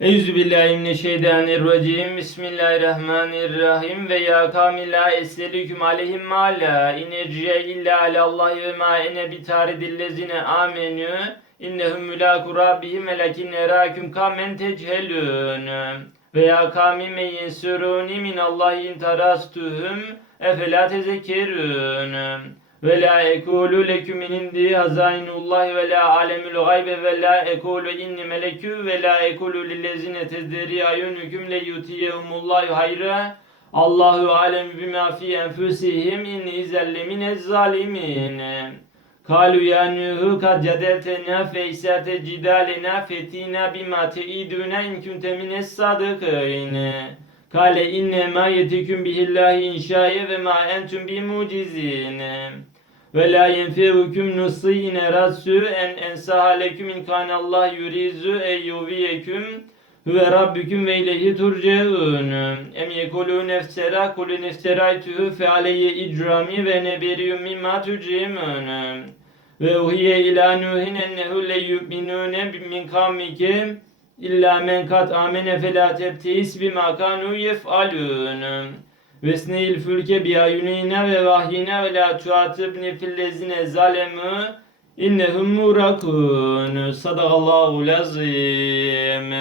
Euzubillahimineşşeytanirracim. Bismillahirrahmanirrahim. Ve ya kamila esselüküm aleyhim ma la inerciye illa alallahi ve ma ene bitaridillezine amenü innehum mülaku rabbihim velakin eraküm kamen tecelün. Ve ya kamime yensuruni minallahi intarastuhum efela tezekkerün. Ve la ekulu leküm indi hazainullahi ve la alemul gaybe ve la ekulu inni melekü ve la ekulu lillezine tezderi ayunüküm le yutiyehumullahu hayra Allahu alem bima fi enfusihim in izelle minez zalimin. Kalu ya Nuhu kad cedeltena fe isate cidalena fetina bima teiduna in kunte mines sadıkın. Kale inne ma yetiküm bihillahi inşaye ve ma entüm bi mucizin. Ve la yenfehukum nusi ine rassü en ensahaleküm in kanallah yurizu eyyuviyeküm ve rabbüküm ve ileyhi turceun. Em yekulun eftera kulun efteraytuhu fe aleyye icrami ve neberiyum mimma tucimun. Ve uhiye ila nuhin ennehu le yu'minune min kavmike illa men kat amene felâ tebteis bima kanu yef'alun. Vesneil fülke bi ayunina ve vahyina ve la tuatibni fillezine zalemü innehum murakun. Sadakallahu lazim.